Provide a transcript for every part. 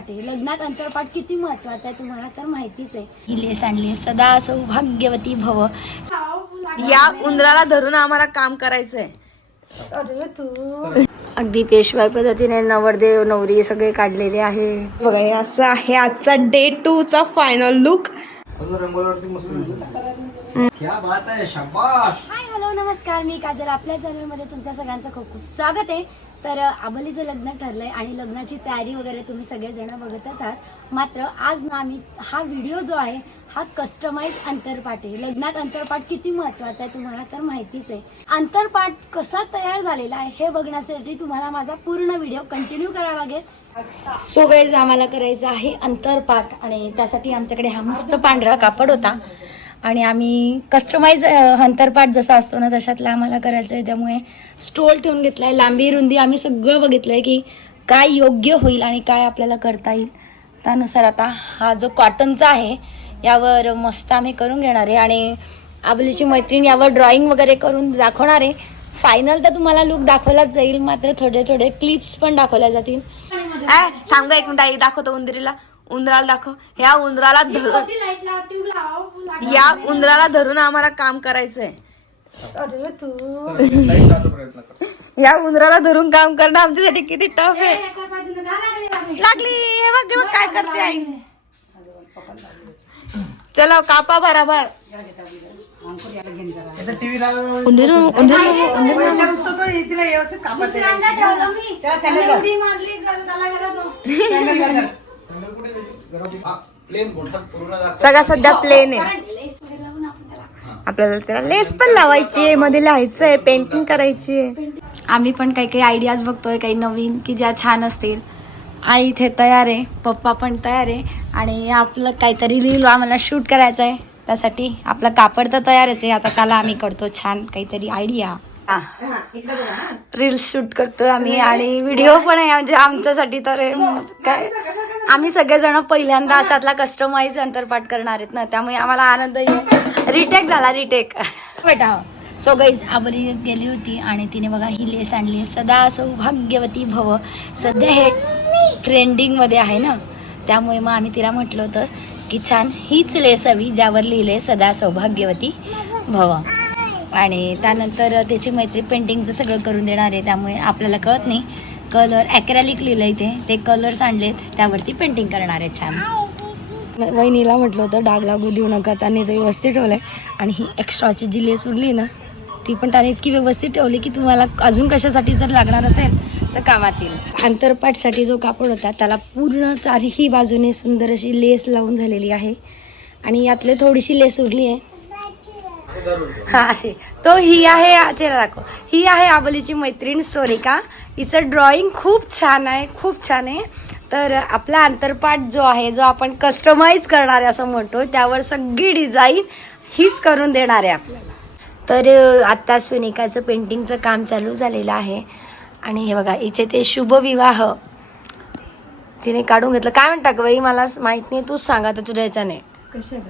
अंतरपाट आहे. लग्नात अंतरपाट किती महत्वाचा आहे तुम्हाला तर माहितीच आहे. ही लेस आणली, सदा सौभाग्यवती भव. या उंदराला धरून आम्हाला काम करायचंय. अगदी पेशवाई पद्धतीने नवरदेव नवरी सगळे काढलेले आहे. बघा हे असं आहे आजचा डे 2 चा फायनल लुक. क्या बात है, शाबाश. हाय हॅलो नमस्कार, मी काजल. आपल्या चॅनलमध्ये तुमच्या सगळ्यांचं खूप खूप स्वागत आहे. तर आबलीचं लग्न ठरलंय आणि लग्नाची तयारी वगैरे तुम्ही सगळेजण बघतच आहात. मात्र आज ना आम्ही हा व्हिडिओ जो आहे हा कस्टमाइज अंतरपाट आहे. लग्नात अंतरपाट किती महत्वाचा आहे तुम्हाला तर माहितीच आहे. अंतरपाट कसा तयार झालेला आहे हे बघण्यासाठी तुम्हाला माझा पूर्ण व्हिडिओ कंटिन्यू करावा लागेल. सो गाईज आम्हाला करायचं आहे अंतरपाट आणि त्यासाठी आमच्याकडे हा मस्त पांढरा कापड होता आणि आम्ही कस्टमाइज अंतरपाट जसा असतो ना तशातला आम्हाला करायचं आहे. त्यामुळे स्टोल ठेवून घेतलाय, लांबी रुंदी आम्ही सगळं बघितलंय की काय योग्य होईल आणि काय आपल्याला करता येईल. त्यानुसार आता हा जो कॉटनचा आहे यावर मस्त आम्ही करून घेणार आहे आणि आबलीची मैत्रीण यावर ड्रॉइंग वगैरे करून दाखवणार आहे. फायनल तर तुम्हाला लुक दाखवलाच जाईल, मात्र थोडे थोडे क्लिप्स पण दाखवल्या जातील. थांब एक मिनिट, आई दाखवतो उंदराला दाखव. या उंदराला धरून आम्हाला काम करायचंय. या उंदराला धरून काम करणं आमच्यासाठी किती टफ आहे. लागली हे बघ काय करते आई. चला कापा बराबर. सगळा सध्या प्लेन आहे. आपल्याला त्याला लेस पण लावायची आहे, मध्ये लिहायचं आहे, पेंटिंग करायची आहे. आम्ही पण काही काही आयडियाज बघतोय, काही नवीन की ज्या छान असतील. आई इथे तयार आहे, पप्पा पण तयार आहे आणि आपलं काहीतरी रील आम्हाला शूट करायचं आहे. त्यासाठी आपलं कापड तर तयारच आहे. आता त्याला आम्ही करतो छान काहीतरी आयडिया. रील्स शूट करतोय आम्ही आणि व्हिडिओ पण आहे म्हणजे आमच्यासाठी. तर काय आम्ही सगळेजण पहिल्यांदा अशातला कस्टमाइज अंतरपाट करणार आहेत ना, त्यामुळे आम्हाला आनंदही आहे. रिटेक झाला बेटा. सो गाईज आबली गेली होती आणि तिने बघा ही लेस आणली, सदा सौभाग्यवती भव. सध्या हे ट्रेंडिंग मध्ये आहे ना, त्यामुळे मग आम्ही तिला म्हटलं होतं की छान हीच लेस हवी ज्यावर लिहिले सदा सौभाग्यवती भव. आणि त्यानंतर त्याची मैत्री पेंटिंगचं सगळं करून देणार आहे. त्यामुळे आपल्याला कळत नाही कलर ॲक्रेलिक लिहिलंय ते कलर्स आणलेत त्यावरती पेंटिंग करणार आहे छान. वहिनीला म्हटलं होतं डाग लागू देऊ नका, त्याने ते व्यवस्थित ठेवलंय. आणि ही एक्स्ट्राची जी लेस उरली ना ती पण त्याने इतकी व्यवस्थित ठेवली की तुम्हाला अजून कशासाठी जर लागणार असेल तर कामात येईल. अंतरपाटसाठी जो कापड होता त्याला पूर्ण चारही बाजूने सुंदर अशी लेस लावून झालेली आहे आणि यातले थोडीशी लेस उरली आहे. हा असे तो ही आहे, चेहरा दाखव. ही आहे आबलीची मैत्रीण सोनिका. हिचं ड्रॉइंग खूप छान आहे, खूप छान आहे. तर आपला अंतरपाट जो आहे जो आपण कस्टमाइज करणार आहे असं म्हणतो, त्यावर सगळी डिझाईन हीच करून देणार आहे आपल्याला. तर आता सोनिकाचं पेंटिंगचं काम चालू झालेलं आहे आणि हे बघा इथे ते शुभविवाह तिने काढून घेतलं. काय म्हणता का बाई, मला माहित नाही, तूच सांगा तर तुझ्या ह्याच्याने.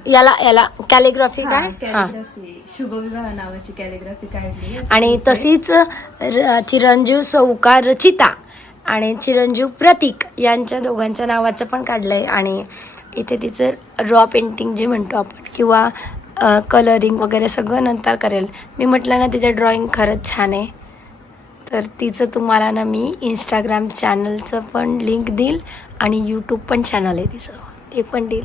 याला कॅलिग्राफी काय, शुभविवाह नावाची कॅलिग्राफी काढली. आणि तशीच चिरंजीव सौका रचिता आणि चिरंजीव प्रतीक यांच्या दोघांच्या नावाचं पण काढलंय. आणि इथे तिचं रॉ पेंटिंग जे म्हणतो आपण किंवा कलरिंग वगैरे सगळं नंतर करेल. मी म्हटलं ना तिचं ड्रॉइंग खरंच छान आहे. तर तिचं तुम्हाला ना मी इंस्टाग्राम चॅनलचं पण लिंक देईल आणि यूट्यूब पण चॅनल आहे तिचं, ते पण देईल.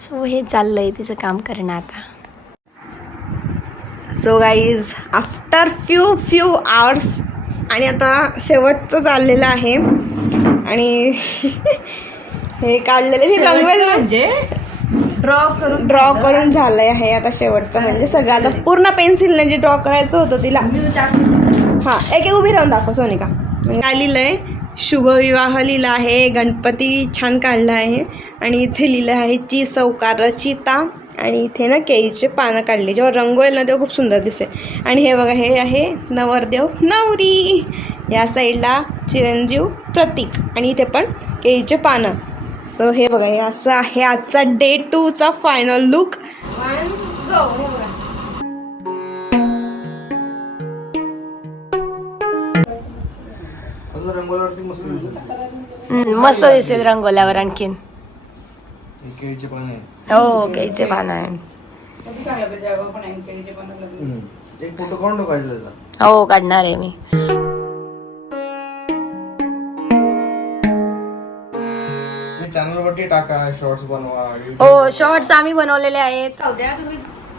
सो हे चाललं आहे तिचं काम करणं आता. So guys after few hours आणि आता शेवटचं चाललेलं आहे आणि हे काढलेलं हे रंगवेल म्हणजे ड्रॉ करून झालंय आहे. आता शेवटचं म्हणजे सगळं आता पूर्ण पेन्सिलने जे ड्रॉ करायचं होतं तिला. हा एक उभी राहून दाखव सोनिका. काय लिहिलंय, शुभविवाह लिहिलं आहे, गणपती छान काढला आहे आणि इथे लिहिलं आहे ची सौका रचिता आणि इथे ना केळीचे पानं काढली. जेव्हा रंगवेल ना तेव्हा खूप सुंदर दिसे. आणि हे बघा हे आहे नवरदेव नवरी, या साईडला चिरंजीव प्रतीक आणि इथे पण केळीचे पानं. सो हे बघा हे असं आहे आजचा डे 2 चा फायनल लुक. रंगवल्यावरती मस्त दिसत. मस्त दिसेल रंगवल्यावर आणखीन. केळीचे पानं आहे. हो केळीचे पानं आहे. एक फोटो काढून टाकायचा त्याचा. हो काढणार आहे मी. चॅनलवरती टाका, शॉर्ट्स बनवा. हो शॉर्ट्स आम्ही बनवलेले आहेत. उद्या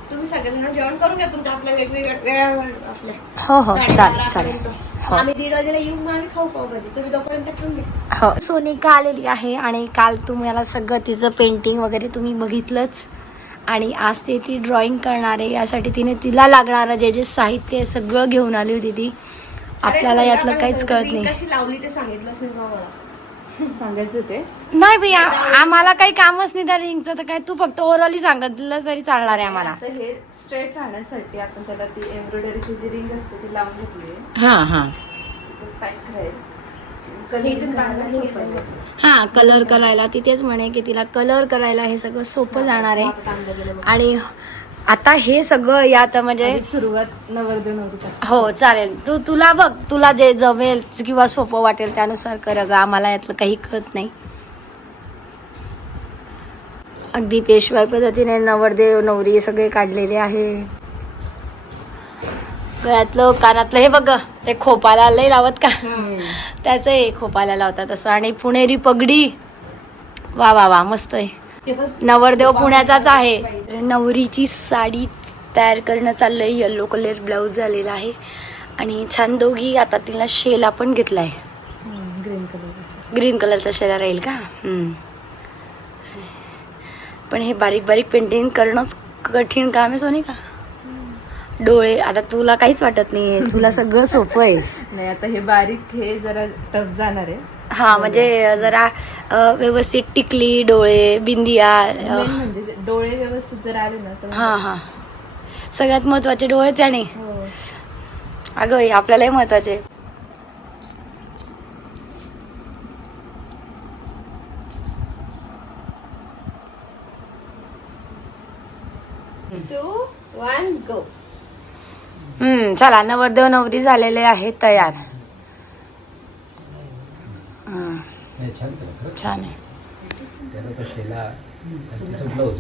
तुम्ही सगळेजण जेवण करून घ्या तुमच्या आपल्या वेगवेगळ्या वेळावर आपल्या. हो हो चालेल 11:30 चालेल. पर्यंत. आम्ही 1:30 वाजेला येऊन मग आम्ही खाऊ पावभाजी. तुम्ही तोपर्यंत खाऊन घ्या. हो सोनिका आलेली आहे आणि काल तुम्हाला सगळं तिचं पेंटिंग वगैरे तुम्ही बघितलंच. आणि आज ती ड्रॉइंग करणार आहे. यासाठी तिने तिला लागणारं जे जे साहित्य आहे सगळं घेऊन आली होती ती. आपल्याला यातलं काहीच कळत नाही. कशी लावली ते सांगितलंच नाही तुम्हाला. सांगायचं ते नाही बाई आम्हाला काही कामच नाही त्या रिंगचं. तर काय तू फक्त ओव्हरऑली सांगितलं तरी चालणार आहे आम्हाला. आता हे स्ट्रेट राहण्यासाठी आपण त्याला ती एम्ब्रॉयडरीची जी रिंग असते ती लावून घेतली आहे. हा हा पॅक राहील. हा कलर करायला ती तेच म्हणे की तिला कलर करायला हे सगळं सोपं जाणार आहे. आणि आता हे सगळं यात म्हणजे सुरुवात नवरदेव नवरीपासून. हो चालेल. तुला बघ तुला जे जमेल किंवा सोपं वाटेल त्यानुसार कर ग. आम्हाला यातलं काही कळत नाही. अगदी पेशवाई पद्धतीने नवरदेव नवरी सगळे काढलेले आहे. गळ्यातलं कानातलं हे बघ ते खोपाला लय लावत का त्याचं हे खोपाला लावतात असं. आणि पुणेरी पगडी वा वा वा मस्त आहे. नवरदेव पुण्याचाच आहे. नवरीची साडी तयार करणं चाललंय. येल्लो कलर ब्लाऊज झालेला आहे आणि छान दोघी. आता तिला शेला पण घेतलाय. ग्रीन कलरचा शेला राहील का. पण हे बारीक बारीक पेंटिंग करणंच कठीण काम आहे सोनी का. डोळे आता तुला काहीच वाटत नाही. तुला सगळं सोपं आहे. नाही आता हे बारीक हे जरा टफ जाणार आहे. हा म्हणजे जरा व्यवस्थित टिकली डोळे बिंदिया. Main म्हणजे डोळे व्यवस्थित जर आले ना तर हा हा सगळ्यात महत्वाचे डोळेच आणि हो. अगं हे आपल्यालाही महत्वाचे. गो. चला नवरदेव नवरी झालेले आहे तयार. नाही, छान केलं खरं. छान आहे. त्याला तो शेला आणि तिचं ब्लाऊज.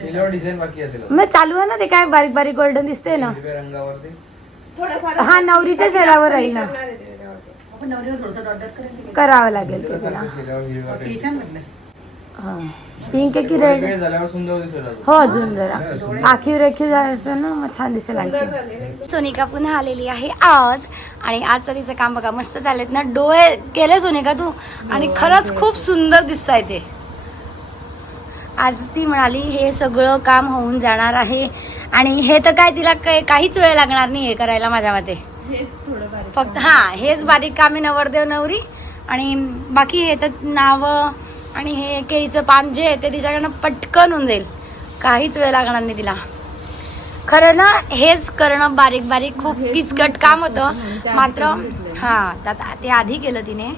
शेल्यावर डिझाईन बाकी आहे त्याला. मग चालू आहे ना ते काय बारीक बारीक गोल्डन दिसते ना. हिरव्या रंगावरती. थोडंफार हा नवरीच्या शेलावर राहील ना. करावं लागेल ते तुला. शेल्यावर हिरवा पेंट. पिंक की रेड. वेळ झाल्यावर सुंदर दिसेल अजून. हो अजून जरा आखीव रेखीव जायचं ना मग छान दिसेल आणखी. सोनिका पुन्हा आलेली आहे आज. आणि आजचं तिचं काम बघा मस्त चाललेत ना. डोळे केले सोनिका तू आणि खरंच खूप सुंदर दिसत आहे ते. आज ती म्हणाली हे सगळं काम होऊन जाणार आहे. आणि हे तर काय तिला काहीच वेळ लागणार नाही हे करायला माझ्या मते. हेच थोडं बारीक फक्त हा हेच बारीक काम आहे नवरदेव नवरी. आणि बाकी हे तर नावं आणि हे केळीचं पान जे आहे ते तिच्याकडनं पटकन होऊन जाईल. काहीच वेळ लागणार नाही तिला. खरं ना हेच करणं बारीक बारीक खूप किचकट काम होतं मात्र. हा ते आधी केलं तिने.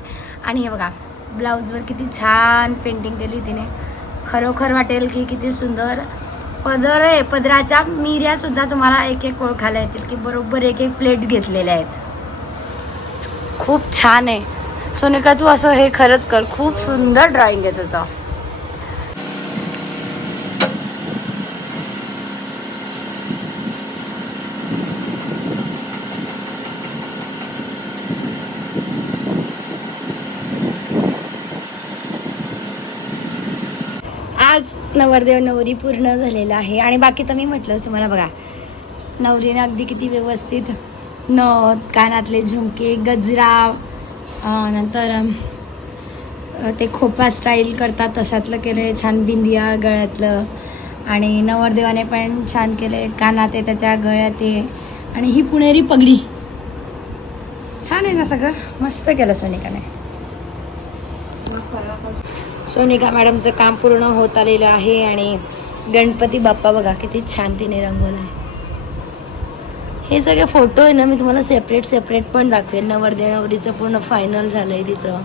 आणि हे बघा ब्लाऊजवर किती छान पेंटिंग केली तिने. खरोखर वाटेल की किती सुंदर पदर आहे. पदराच्या मिऱ्या सुद्धा तुम्हाला एक एक ओळखायला येतील की बरोबर एक एक प्लेट घेतलेल्या आहेत. खूप छान आहे सोनिका. तू असं हे खरंच कर. खूप सुंदर ड्रॉइंग आहे तुझं. आज नवरदेव नवरी पूर्ण झालेलं आहे. आणि बाकी तर मी म्हटलंच तुम्हाला बघा नवरीने अगदी किती व्यवस्थित नथ कानातले झुमके गजरा नंतर ते खोपा स्टाईल करतात तशातलं केलं आहे. छान बिंदिया गळ्यातलं. आणि नवरदेवाने पण छान केले. कानात आहे त्याच्या गळ्यात आहे. आणि ही पुणेरी पगडी छान आहे ना. सगळं मस्त केलं सोनिकाने. सोनिका मॅडमचं काम पूर्ण होत आलेलं आहे. आणि गणपती बाप्पा बघा किती छान तिने रंगवलं आहे. हे सगळे फोटो आहे ना मी तुम्हाला सेपरेट पण दाखवेल. नवरदेव नवरीचं पूर्ण फायनल झालं आहे तिचं.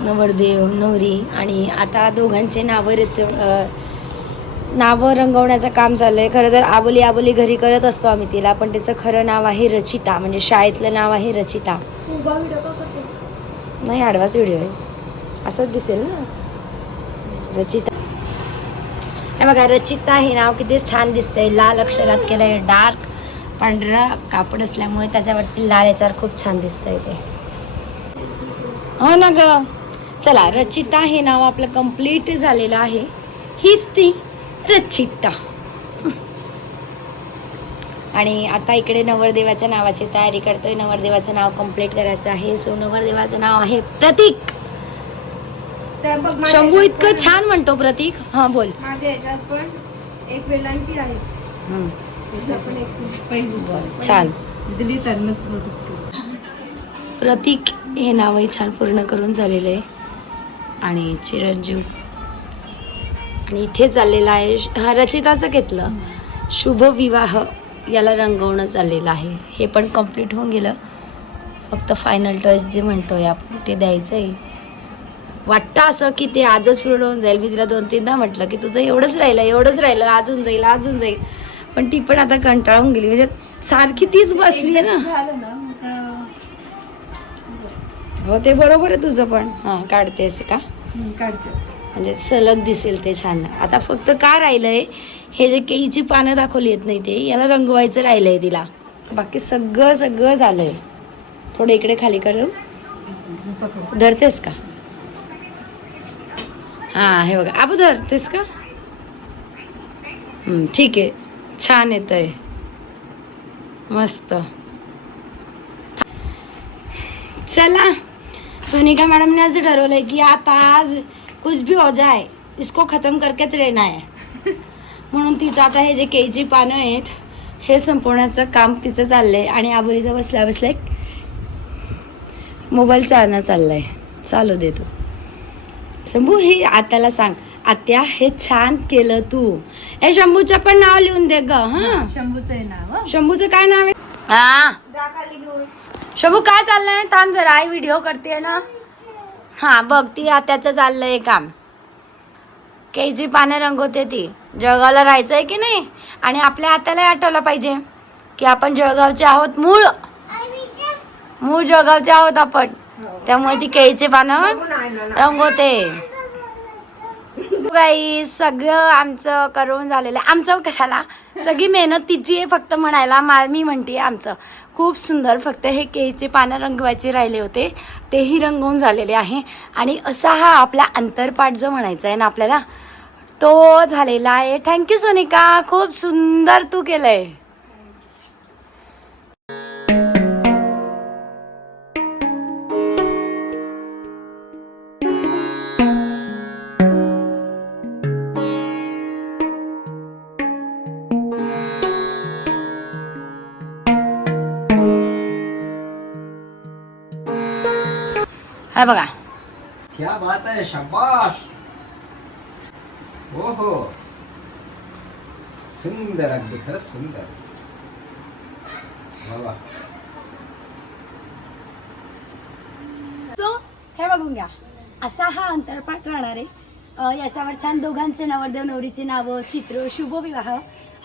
नवरदेव नवरी आणि आता दोघांचे नावं रंगवण्याचं काम चाललं आहे. खरं तर आबोली आबोली घरी करत असतो आम्ही तिला. पण तिचं खरं नाव आहे रचिता. म्हणजे शाळेतलं नाव आहे रचिता. नाही आडवाच व्हिडिओ आहे, असंच दिसेल ना. रचिता, हे बघा रचिता हे नाव किती छान दिसतंय. लाल अक्षरात केलंय, डार्क पांढरा कापड असल्यामुळे त्याच्यावरती लाल याच्यावर खूप छान दिसतंय ते. हो ना ग. चला, रचिता हे नाव आपलं कम्प्लीट झालेलं आहे. हीच ती रचिता. आणि आता इकडे नवरदेवाच्या नावाची तयारी करतोय. नवरदेवाचं नाव कम्प्लीट करायचं आहे. सो नवरदेवाचं नाव आहे प्रतीक. शंभू इतकं छान म्हणतो प्रतीक. हा बोल. माझ्या ह्याच्यात पण एक वेलांटी आहेच. छान. दिली तरच नोटीस केली. प्रतीक हे नावही छान पूर्ण करून झालेलं आहे. आणि चिरंजीव आणि इथे चाललेला आहे. हा रचिताचं घेतलं शुभ विवाह, याला रंगवणं चाललेलं आहे. हे पण कम्प्लीट होऊन गेलं. फक्त फायनल टच जे म्हणतोय आपण ते द्यायचं आहे. वाटतं असं की ते आजच पूर्ण होऊन जाईल. मी तिला 2-3दा म्हटलं की तुझं एवढंच राहिलं, अजून जाईल. पण ती पण आता कंटाळून गेली. म्हणजे सारखी तीच बसली आहे ना. हो ते बरोबर आहे तुझं पण. हां काढतेस का? काढते. म्हणजे सलग दिसेल ते छान. आता फक्त काय राहिलंय, हे जे केळीची पानं दाखवली येत नाही ते याला रंगवायचं राहिलंय तिला. बाकी सगळं झालंय. थोडं इकडे खाली करू. धरतेस का? हा हे बघा. आपण धरतेस का? ठीक आहे. छान येतंय, मस्त. चला, सोनिका मॅडम ने असं ठरवलंय की आता आज कुछ भी हो जाए इसको खत्म करकेच रहना है. म्हणून तिचं आता हे जे केळीची पानं आहेत हे संपवण्याचं काम तिचं चाललंय. आणि आबोलीचा बसल्या मोबाईल चालणं चाललाय. चालू दे तू. शंभू हे आत्याला सांग, आत्या हे छान केलं तू. हे शंभूचं पण नाव लिहून दे ग. हा शंभूचं आहे नाव. शंभूचं काय नाव आहे? हा शंभू काय चाललंय? थांब जरा, आई व्हिडिओ करते ना. हा बघ, ती आत्याचं चाललंय काम. केळीची पाने रंगवते ती. जळगावला राहायचंय की नाही. आणि आपल्या आत्याला आठवलं पाहिजे की आपण जळगावचे आहोत. मूळ जळगावचे आहोत आपण. त्यामुळे ती केळीची पानं रंगवते. गाई सगळं आमचं करून झालेलं आहे. आमचं कशाला, सगळी मेहनत तिची आहे. फक्त म्हणायला मी म्हणते आमचं खूप सुंदर. फक्त हे केळीचे पानं रंगवायचे राहिले होते, तेही रंगवून झालेले आहे. आणि असा हा आपला अंतरपाठ जो म्हणायचा आहे ना आपल्याला, तो झालेला आहे. थँक्यू सोनिका, खूप सुंदर तू केलंय. हा बघा. क्या बात है, शाबाश. हो हो, सुंदर, अगदी खरंच सुंदर. वा वा. सो हे बघून घ्या, असा हा अंतरपाठ राहणार आहे. याच्यावर छान दोघांचे नवरदेव नवरीची नावं, चित्र, शुभविवाह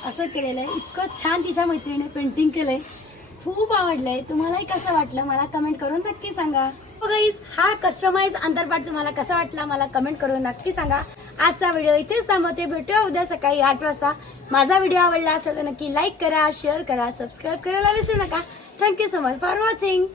असं केलेलं आहे. इतकं छान तिच्या मैत्रिणीने पेंटिंग केलंय. खूप आवडलंय. तुम्हालाही कसं वाटलं मला कमेंट करून नक्की सांगा. गाईज, हा कस्टमाइज अंतरपाठ तुम्हाला कसा वाटला मला कमेंट करून नक्की सांगा. आजचा व्हिडिओ इथेच थांबवते. भेटूया उद्या सकाळी 8 वाजता. माझा व्हिडिओ आवडला असेल तर नक्की लाईक करा, शेअर करा, सबस्क्राईब करायला विसरू नका. Thank you so much for watching.